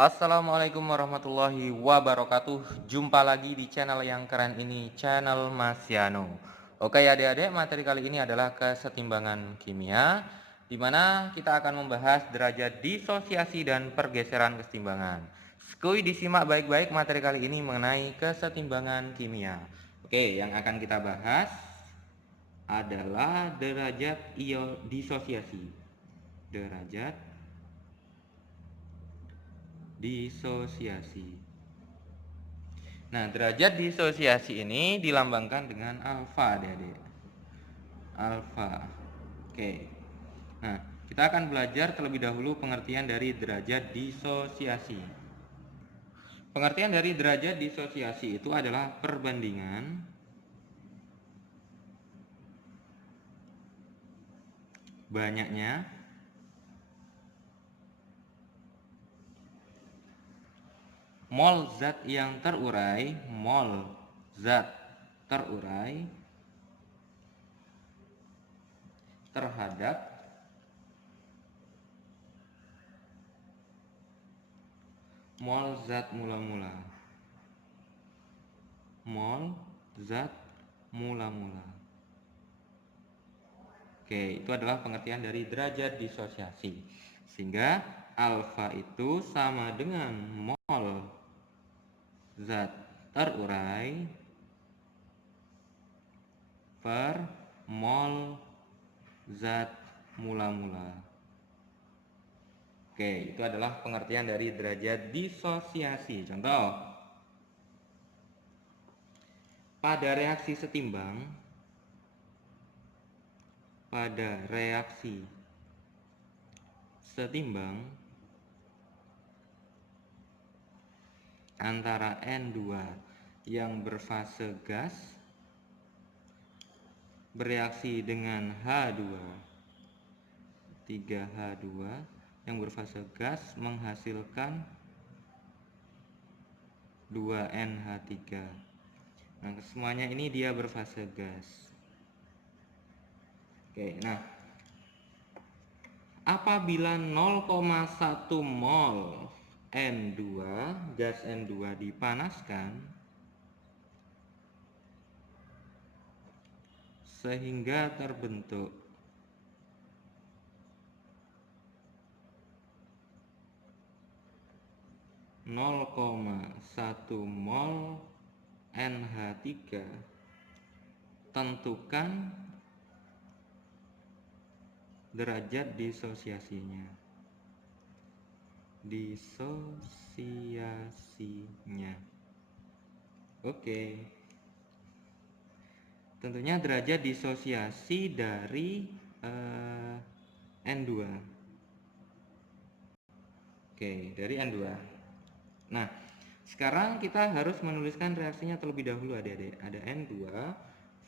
Assalamualaikum warahmatullahi wabarakatuh. Jumpa lagi di channel yang keren ini, channel Mas Yano. Oke adik-adik, materi kali ini adalah kesetimbangan kimia, di mana kita akan membahas derajat disosiasi dan pergeseran kesetimbangan. Skui disimak baik-baik materi kali ini mengenai kesetimbangan kimia. Oke, yang akan kita bahas adalah derajat disosiasi. Derajat disosiasi. Nah, derajat disosiasi ini dilambangkan dengan alfa, adik-adik. Alfa. Oke. Nah, kita akan belajar terlebih dahulu pengertian dari derajat disosiasi. Pengertian dari derajat disosiasi itu adalah perbandingan banyaknya mol zat yang terurai, mol zat terurai terhadap mol zat mula-mula. Mol zat mula-mula. Oke, itu adalah pengertian dari derajat disosiasi. Sehingga alfa itu sama dengan mol zat terurai per mol zat mula-mula. Oke, itu adalah pengertian dari derajat disosiasi. Contoh, pada reaksi setimbang, antara N2 yang berfase gas bereaksi dengan H2 3H2 yang berfase gas menghasilkan 2NH3. Nah, semuanya ini dia berfase gas. Oke, nah apabila 0,1 mol N2, gas N2 dipanaskan sehingga terbentuk 0,1 mol NH3, tentukan derajat disosiasinya. Oke. Tentunya derajat disosiasi dari N2. Oke, dari N2. Nah, sekarang kita harus menuliskan reaksinya terlebih dahulu, adik-adik. Ada N2,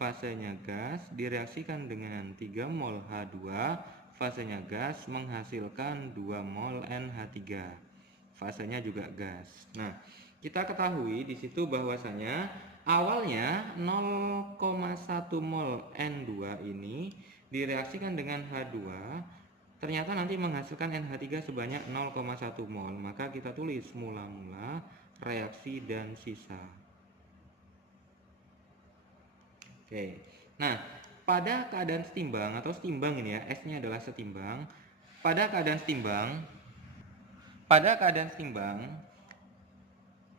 fasenya gas, direaksikan dengan 3 mol H2, fasenya gas menghasilkan 2 mol NH3. Fasenya juga gas. Nah, kita ketahui di situ bahwasanya awalnya 0,1 mol N2 ini direaksikan dengan H2, ternyata nanti menghasilkan NH3 sebanyak 0,1 mol. Maka kita tulis mula-mula, reaksi, dan sisa. Oke. Nah, pada keadaan setimbang atau setimbang ini ya, S-nya adalah setimbang. Pada keadaan setimbang,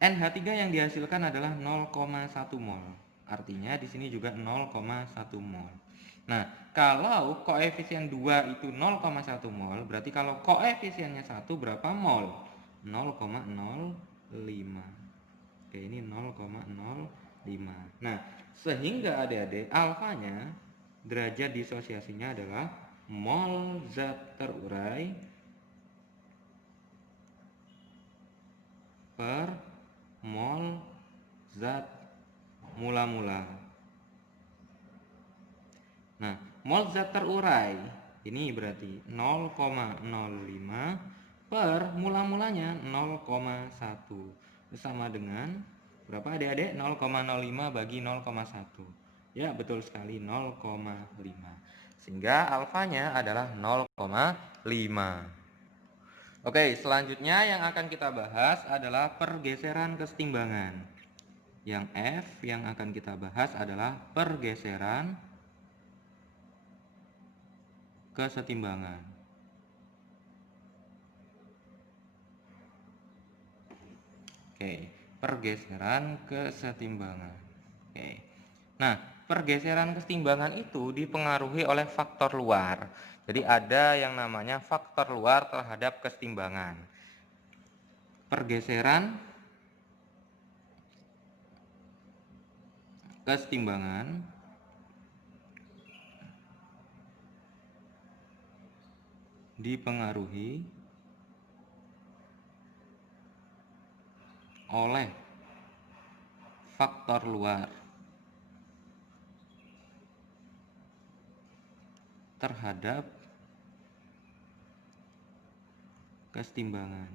NH3 yang dihasilkan adalah 0,1 mol. Artinya di sini juga 0,1 mol. Nah, kalau koefisien 2 itu 0,1 mol, berarti kalau koefisiennya 1 berapa mol? 0,05. Oke, ini 0,05. Nah, sehingga adik-adik alfanya, derajat disosiasinya adalah mol zat terurai per mol zat mula-mula. Nah, mol zat terurai ini berarti 0,05 per mula-mulanya 0,1. Sama dengan berapa adik-adik? 0,05 bagi 0,1. Ya, betul sekali 0,5. Sehingga alfanya adalah 0,5. Oke, selanjutnya yang akan kita bahas adalah pergeseran kesetimbangan. Yang F yang akan kita bahas adalah pergeseran kesetimbangan. Oke, pergeseran kesetimbangan. Oke. Nah, pergeseran kesetimbangan itu dipengaruhi oleh faktor luar. Jadi ada yang namanya faktor luar terhadap kesetimbangan. Pergeseran kesetimbangan dipengaruhi oleh faktor luar terhadap kesetimbangan.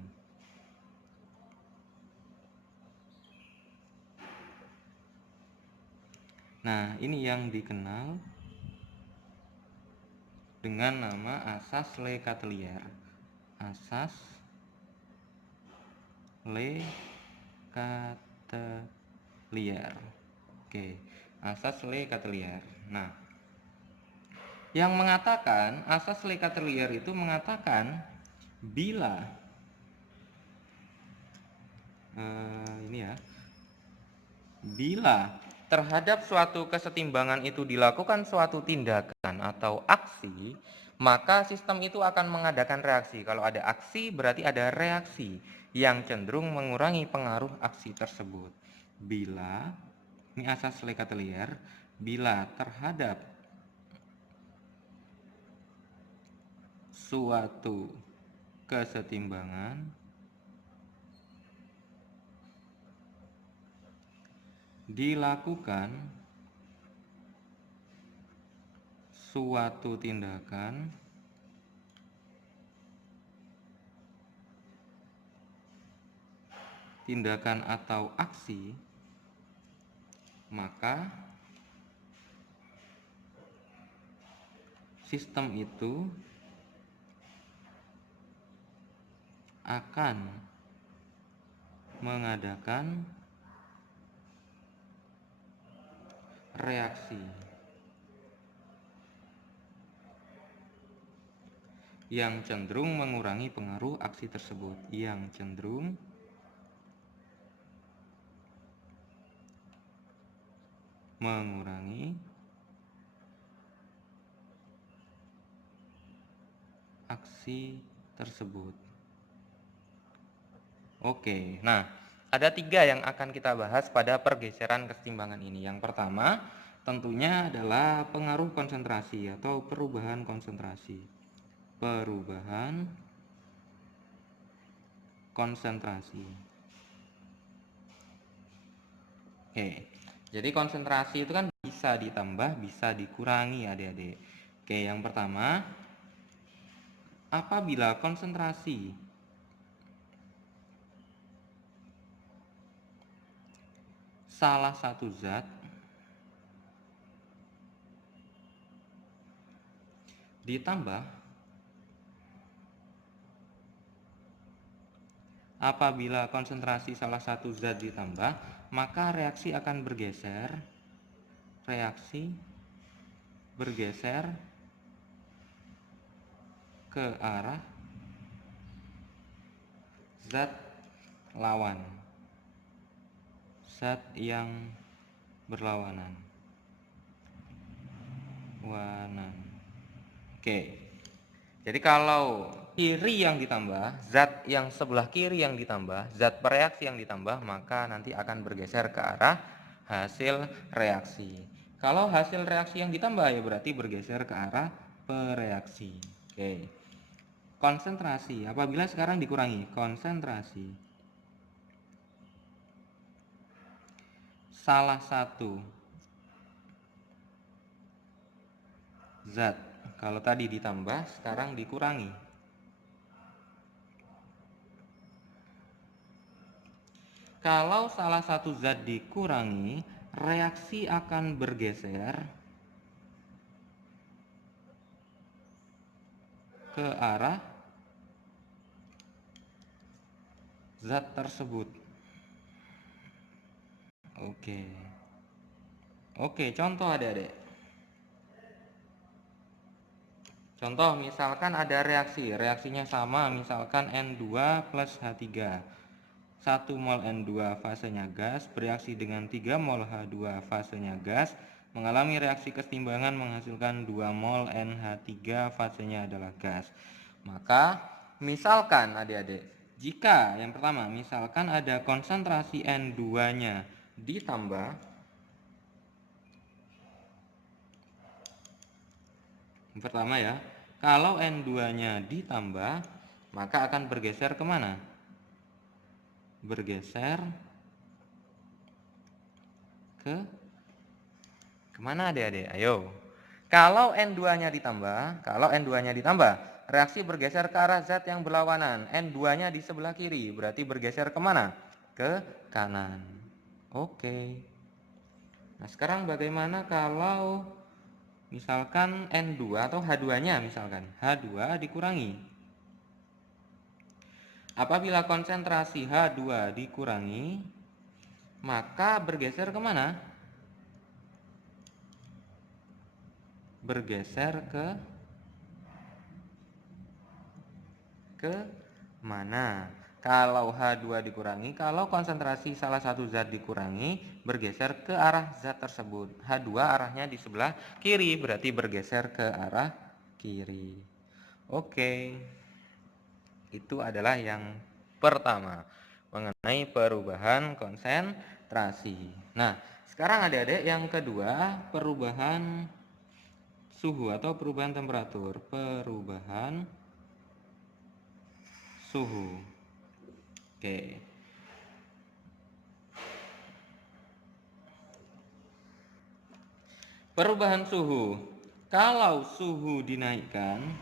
Nah, ini yang dikenal dengan nama asas Le-Chatelier. Asas Le-Chatelier. Oke, asas Le-Chatelier. Nah, yang mengatakan asas Le-Chatelier itu mengatakan bila bila terhadap suatu kesetimbangan itu dilakukan suatu tindakan atau aksi, maka sistem itu akan mengadakan reaksi. Kalau ada aksi berarti ada reaksi yang cenderung mengurangi pengaruh aksi tersebut. Bila, ini asas Le-Chatelier, bila terhadap suatu kesetimbangan dilakukan suatu tindakan atau aksi, maka sistem itu akan mengadakan reaksi yang cenderung mengurangi pengaruh aksi tersebut, yang cenderung mengurangi aksi tersebut. Oke, nah ada 3 yang akan kita bahas pada pergeseran kesetimbangan ini. Yang pertama tentunya adalah pengaruh konsentrasi atau perubahan konsentrasi. Perubahan konsentrasi. Oke, jadi konsentrasi itu kan bisa ditambah, bisa dikurangi adik-adik. Oke, yang pertama, apabila konsentrasi salah satu zat ditambah, apabila konsentrasi salah satu zat ditambah, maka reaksi akan bergeser. Reaksi bergeser ke arah zat lawan, zat yang berlawanan. Oke, jadi kalau kiri yang ditambah, zat yang sebelah kiri yang ditambah, zat bereaksi yang ditambah, maka nanti akan bergeser ke arah hasil reaksi. Kalau hasil reaksi yang ditambah ya berarti bergeser ke arah pereaksi. Oke. Konsentrasi, apabila sekarang dikurangi, konsentrasi salah satu zat, kalau tadi ditambah, sekarang dikurangi. Kalau salah satu zat dikurangi, reaksi akan bergeser ke arah zat tersebut. Oke, contoh adik-adik. Contoh misalkan ada reaksinya sama, misalkan N2 plus H3. 1 mol N2 fasenya gas bereaksi dengan 3 mol H2 fasenya gas, mengalami reaksi kesetimbangan menghasilkan 2 mol NH3 fasenya adalah gas. Maka misalkan adik-adik, jika yang pertama misalkan ada konsentrasi N2-nya ditambah, yang pertama ya, kalau N2-nya ditambah, maka akan bergeser kemana? Bergeser kemana adik-adik? Ayo. Kalau N2-nya ditambah, reaksi bergeser ke arah zat yang berlawanan. N2-nya di sebelah kiri, berarti bergeser kemana? Ke kanan. Oke. Nah, sekarang bagaimana kalau misalkan N2 atau H2-nya misalkan H2 dikurangi. Apabila konsentrasi H2 dikurangi, maka bergeser kemana? Bergeser ke mana? Kalau H2 dikurangi, kalau konsentrasi salah satu zat dikurangi, bergeser ke arah zat tersebut. H2 arahnya di sebelah kiri, berarti bergeser ke arah kiri. Oke. Itu adalah yang pertama, mengenai perubahan konsentrasi. Nah, sekarang adik-adik yang kedua, perubahan suhu atau perubahan temperatur. Perubahan suhu. Oke. Perubahan suhu. Kalau suhu dinaikkan,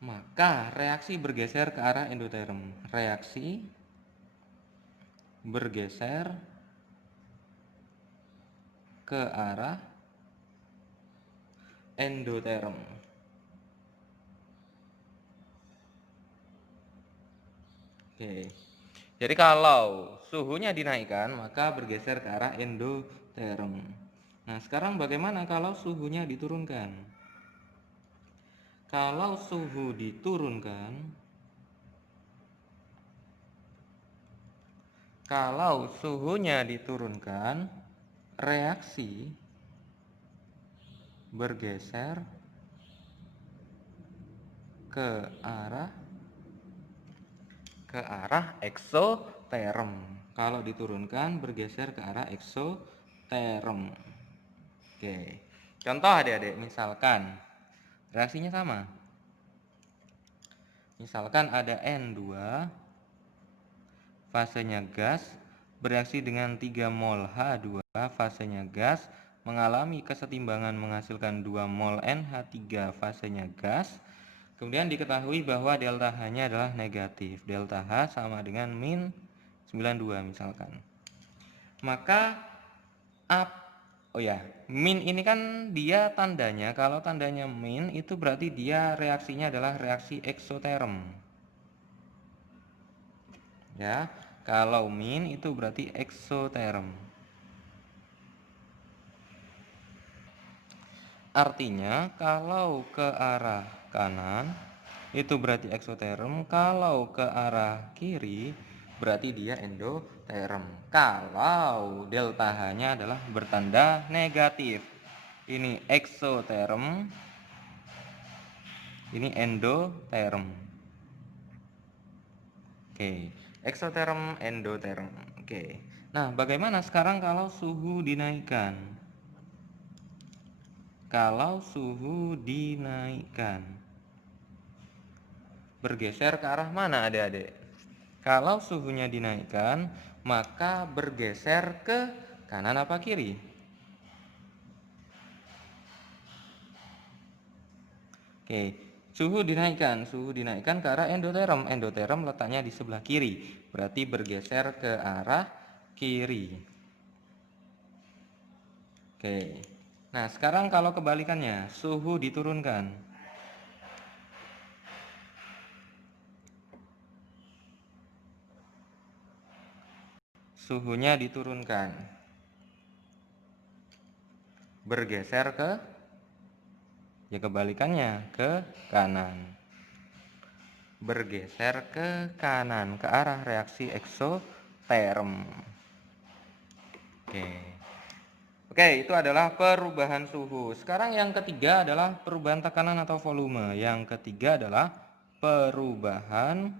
maka reaksi bergeser ke arah endoterm. Reaksi bergeser ke arah endoterm. Oke. Jadi kalau suhunya dinaikkan, maka bergeser ke arah endoterm. Nah, sekarang bagaimana kalau suhunya diturunkan? Kalau suhu diturunkan, kalau suhunya diturunkan, reaksi bergeser ke arah eksoterm. Kalau diturunkan bergeser ke arah eksoterm. Oke. Contoh adik-adik, misalkan reaksinya sama. Misalkan ada N2 fasenya gas bereaksi dengan 3 mol H2 fasenya gas, mengalami kesetimbangan menghasilkan 2 mol NH3 fasenya gas. Kemudian diketahui bahwa delta H-nya adalah negatif. Delta H sama dengan min 92 misalkan. Maka min ini kan dia tandanya, kalau tandanya min itu berarti dia reaksinya adalah reaksi eksoterm. Ya, kalau min itu berarti eksoterm. Artinya kalau ke arah kanan itu berarti eksoterm, kalau ke arah kiri berarti dia endoterm. Kalau delta H-nya adalah bertanda negatif. Ini eksoterm, ini endoterm. Oke, eksoterm, endoterm. Oke. Nah, bagaimana sekarang kalau suhu dinaikkan? Kalau suhu dinaikkan, bergeser ke arah mana adik-adik? Kalau suhunya dinaikkan, maka bergeser ke kanan apa kiri? Oke, suhu dinaikkan ke arah endoterm. Endoterm letaknya di sebelah kiri, berarti bergeser ke arah kiri. Oke. Nah, sekarang kalau kebalikannya, suhu diturunkan. Suhunya diturunkan. Bergeser ke, ya kebalikannya, ke kanan. Bergeser ke kanan, ke arah reaksi eksoterm. Oke, itu adalah perubahan suhu. Sekarang yang ketiga adalah perubahan tekanan atau volume. Yang ketiga adalah perubahan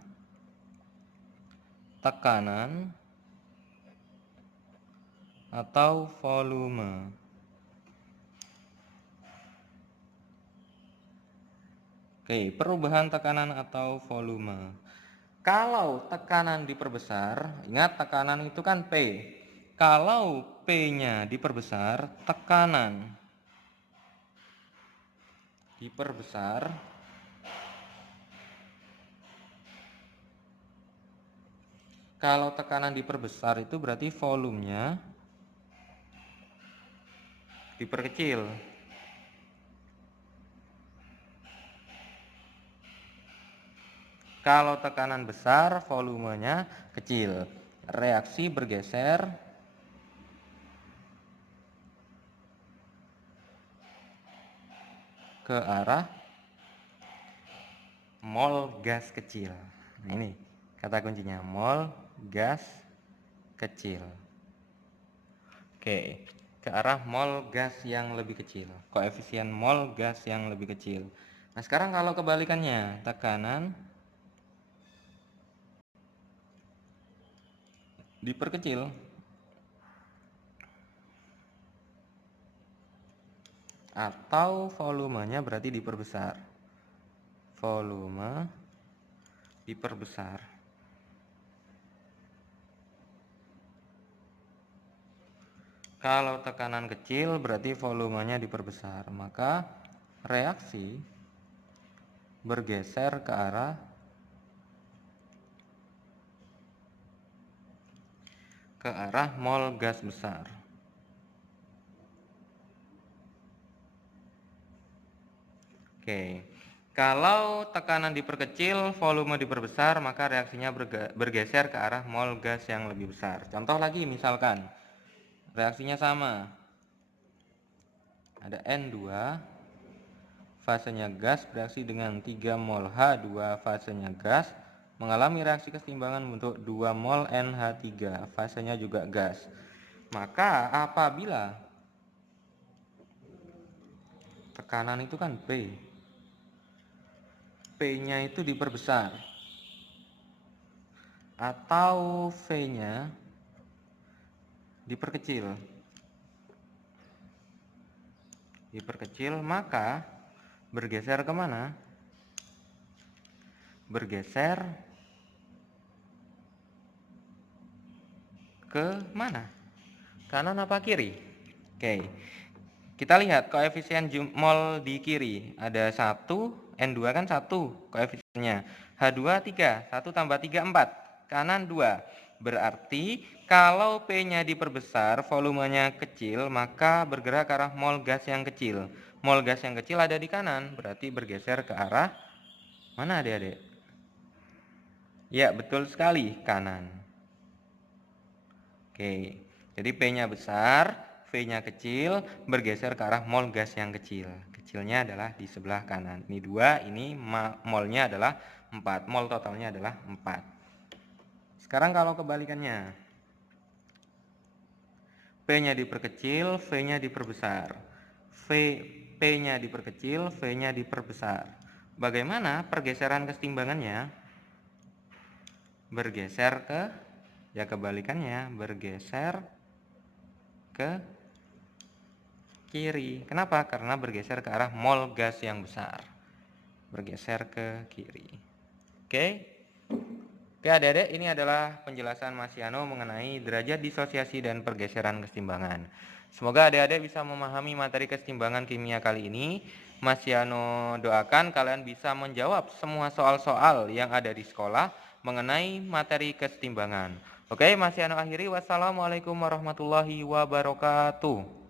tekanan atau volume. Oke, perubahan tekanan atau volume. Kalau tekanan diperbesar, ingat tekanan itu kan P. Kalau P-nya diperbesar, tekanan diperbesar, kalau tekanan diperbesar itu berarti volumenya diperkecil. Kalau tekanan besar, volumenya kecil. Reaksi bergeser ke arah mol gas kecil. Nah, ini kata kuncinya, mol gas kecil. Oke, ke arah mol gas yang lebih kecil. Koefisien mol gas yang lebih kecil. Nah, sekarang kalau kebalikannya, tekanan diperkecil atau volumenya berarti diperbesar. Volume diperbesar. Kalau tekanan kecil berarti volumenya diperbesar, maka reaksi bergeser ke arah mol gas besar. Oke. Kalau tekanan diperkecil, volume diperbesar, maka reaksinya bergeser ke arah mol gas yang lebih besar. Contoh lagi, misalkan reaksinya sama. Ada N2, fasenya gas, bereaksi dengan 3 mol H2, fasenya gas, mengalami reaksi kesetimbangan untuk 2 mol NH3, fasenya juga gas. Maka apabila tekanan itu kan P-nya itu diperbesar atau V-nya diperkecil, maka bergeser kemana? Bergeser ke mana? Kanan apa kiri? Oke. Kita lihat koefisien mol di kiri. Ada 1, N2 kan 1 koefisiennya. H2 3, 1 tambah 3 4. Kanan 2. Berarti kalau P-nya diperbesar, volumenya kecil, maka bergerak ke arah mol gas yang kecil. Mol gas yang kecil ada di kanan, berarti bergeser ke arah mana adik-adik? Ya, betul sekali, kanan. Oke, jadi P-nya besar, V-nya kecil, bergeser ke arah mol gas yang kecil. Kecilnya adalah di sebelah kanan. Ini 2, ini molnya adalah 4. Mol totalnya adalah 4. Sekarang kalau kebalikannya, P-nya diperkecil, V-nya diperbesar. P-nya diperkecil, V-nya diperbesar. Bagaimana pergeseran kesetimbangannya? Bergeser ke, ya kebalikannya, bergeser ke kiri. Kenapa? Karena bergeser ke arah mol gas yang besar. Bergeser ke kiri. Oke. Oke adik-adik, ini adalah penjelasan Mas Yano mengenai derajat disosiasi dan pergeseran kesetimbangan. Semoga adik-adik bisa memahami materi kesetimbangan kimia kali ini. Mas Yano doakan kalian bisa menjawab semua soal-soal yang ada di sekolah mengenai materi kesetimbangan. Oke, Mas Yano akhiri. Wassalamualaikum warahmatullahi wabarakatuh.